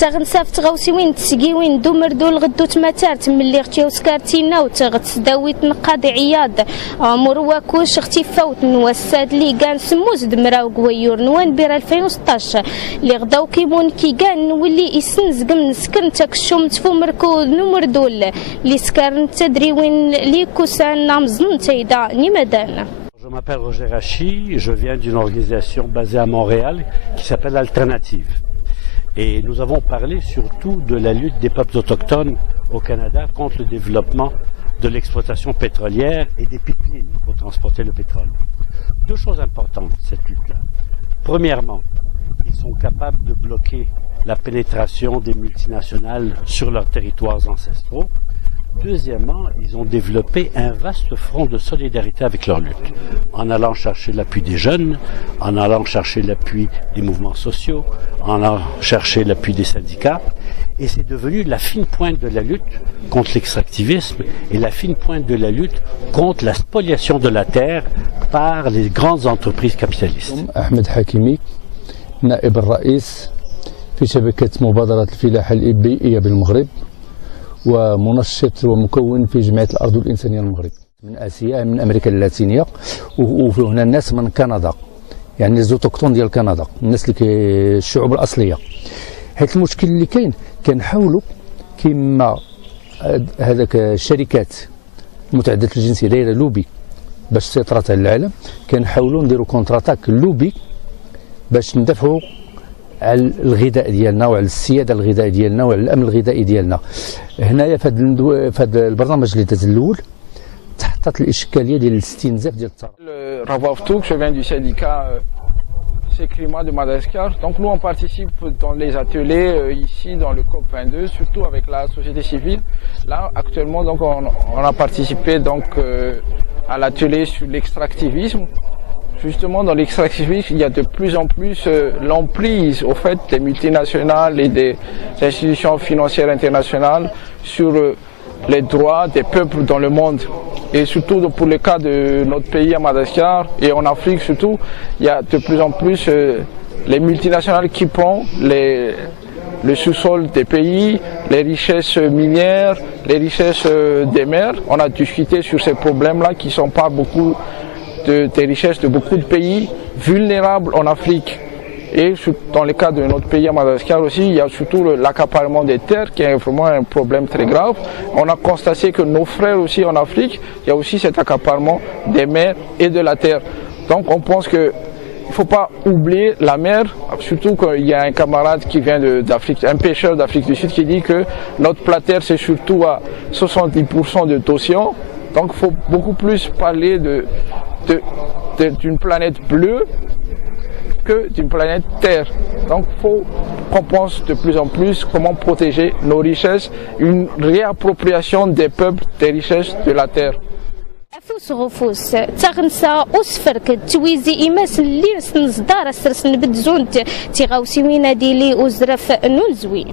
تغنساف تغوسيوين تسقيوين دو مردول غدو تماتارت ملي غتيو سكارتينا وتغتسداوي تنقاضي عياض مرواكوش اختي فوت نوساد لي كان سموز دمراو قويور نوان بير 2016 اللي غداو كيمون كي كان نولي يسنزق من سكن تاكشوم تفو مركود نمردول لي سكارن تدري وين لي كوسان نامزن تيدا نيمدان. Je m'appelle Roger Rachi, je viens d'une organisation basée à Montréal qui s'appelle Alternative. Et nous avons parlé surtout de la lutte des peuples autochtones au Canada contre le développement de l'exploitation pétrolière et des pipelines pour transporter le pétrole. Deux choses importantes, cette lutte-là. Premièrement, ils sont capables de bloquer la pénétration des multinationales sur leurs territoires ancestraux. Deuxièmement, ils ont développé un vaste front de solidarité avec leur lutte, en allant chercher l'appui des jeunes, en allant chercher l'appui des mouvements sociaux, en allant chercher l'appui des syndicats. Et c'est devenu la fine pointe de la lutte contre l'extractivisme et la fine pointe de la lutte contre la spoliation de la terre par les grandes entreprises capitalistes. أحمد حكيمي نائب الرئيس في شبكة مبادرة الفلاحة البيئية بالمغرب ومنشط ومكون في جمعية الأرض الإنسانية المغرب من آسيا من أمريكا اللاتينية وهنا الناس من كندا يعني الزوتوكتون ديال كندا الناس اللي الشعوب الأصلية. حيت المشكل اللي كاين كنحاولوا كما هذاك الشركات متعددة الجنسية دايرة لوبي باش سيطرت على العالم كنحاولوا نديروا كونتراتاك لوبي باش ندافعوا على الغذاء ديالنا وعلى السياده الغذائيه ديالنا وعلى الامن الغذائي ديالنا. هنايا في هذا البرنامج اللي داز الاول تحطت الاشكاليه ديال الاستنزاف ديال التراب. Ravavtouk, je viens du syndicat Climat de Madagascar. Donc nous on participe dans les ateliers ici dans le COP 22, surtout avec la société civile. Là actuellement donc on a participé donc à l'atelier sur l'extractivisme. Justement, dans l'extractivisme, il y a de plus en plus l'emprise au fait des multinationales et des institutions financières internationales sur les droits des peuples dans le monde. Et surtout pour le cas de notre pays à Madagascar et en Afrique surtout, il y a de plus en plus les multinationales qui prennent le sous-sol des pays, les richesses minières, les richesses des mers. On a discuté sur ces problèmes-là qui ne sont pas beaucoup des richesses de beaucoup de pays vulnérables en Afrique. Et dans le cas de notre pays à Madagascar aussi, il y a surtout l'accaparement des terres qui est vraiment un problème très grave. On a constaté que nos frères aussi en Afrique, il y a aussi cet accaparement des mers et de la terre. Donc on pense qu'il ne faut pas oublier la mer, surtout qu'il y a un camarade qui vient d'Afrique, un pêcheur d'Afrique du Sud qui dit que notre planète c'est surtout à 70% d'océan. Donc il faut beaucoup plus parler d'une planète bleue que d'une planète Terre. Donc il faut qu'on pense de plus en plus comment protéger nos richesses, une réappropriation des peuples des richesses de la Terre. أفوس غفوس تغنسا أسفرك تويزي إماس اللي نصدار السرسن بدزون تيغاوسي وين ديلي أزرف نونزوي.